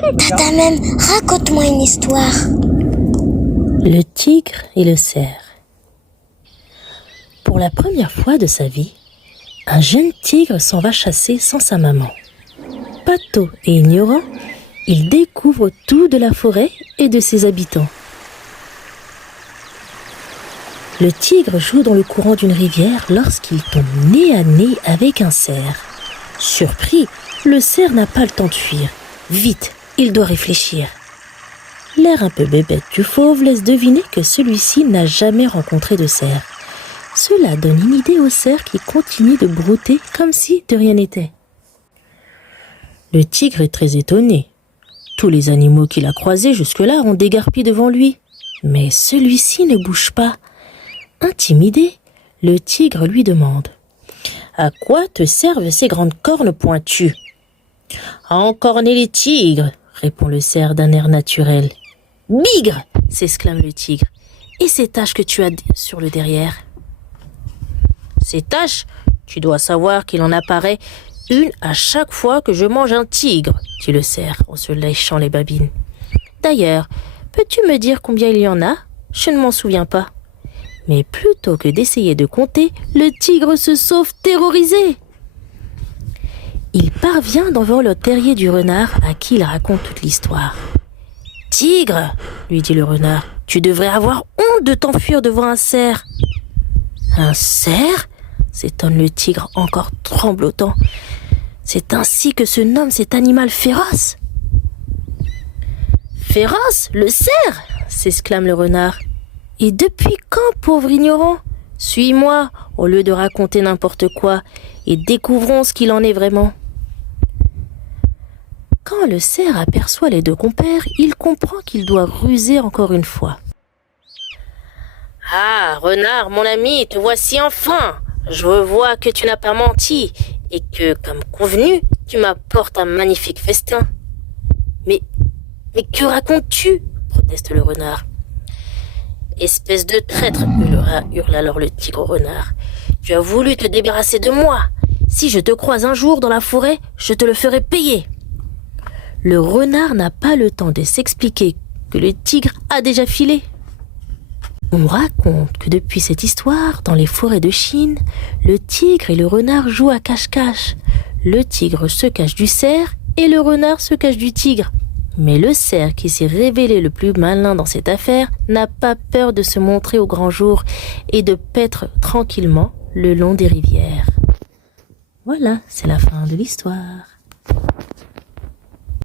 Tata même, raconte-moi une histoire. Le tigre et le cerf. Pour la première fois de sa vie, un jeune tigre s'en va chasser sans sa maman. Pâteau et ignorant, il découvre tout de la forêt et de ses habitants. Le tigre joue dans le courant d'une rivière lorsqu'il tombe nez à nez avec un cerf. Surpris, le cerf n'a pas le temps de fuir. Vite, il doit réfléchir. L'air un peu bébête du fauve laisse deviner que celui-ci n'a jamais rencontré de cerf. Cela donne une idée au cerf qui continue de brouter comme si de rien n'était. Le tigre est très étonné. Tous les animaux qu'il a croisés jusque-là ont dégarpi devant lui. Mais celui-ci ne bouge pas. Intimidé, le tigre lui demande « À quoi te servent ces grandes cornes pointues ?»« À encorner les tigres !» répond le cerf d'un air naturel. « Bigre !» s'exclame le tigre. « Et ces taches que tu as sur le derrière ?»« Ces taches, tu dois savoir qu'il en apparaît une à chaque fois que je mange un tigre, » dit le cerf en se léchant les babines. « D'ailleurs, peux-tu me dire combien il y en a ? Je ne m'en souviens pas. » Mais plutôt que d'essayer de compter, le tigre se sauve terrorisé. Il parvient devant le terrier du renard à qui il raconte toute l'histoire. « Tigre, lui dit le renard, tu devrais avoir honte de t'enfuir devant un cerf. »« Un cerf ?» s'étonne le tigre encore tremblotant. « C'est ainsi que se nomme cet animal féroce. »« Féroce, le cerf ?» s'exclame le renard. « Et depuis quand, pauvre ignorant ? Suis-moi, au lieu de raconter n'importe quoi, et découvrons ce qu'il en est vraiment. » Quand le cerf aperçoit les deux compères, il comprend qu'il doit ruser encore une fois. « Ah, renard, mon ami, te voici enfin. Je vois que tu n'as pas menti, et que, comme convenu, tu m'apportes un magnifique festin. »« Mais que racontes-tu » proteste le renard. « Espèce de traître, hurle alors le tigre au renard. Tu as voulu te débarrasser de moi. Si je te croise un jour dans la forêt, je te le ferai payer. » Le renard n'a pas le temps de s'expliquer que le tigre a déjà filé. On raconte que depuis cette histoire, dans les forêts de Chine, le tigre et le renard jouent à cache-cache. Le tigre se cache du cerf et le renard se cache du tigre. Mais le cerf, qui s'est révélé le plus malin dans cette affaire, n'a pas peur de se montrer au grand jour et de paître tranquillement le long des rivières. Voilà, c'est la fin de l'histoire.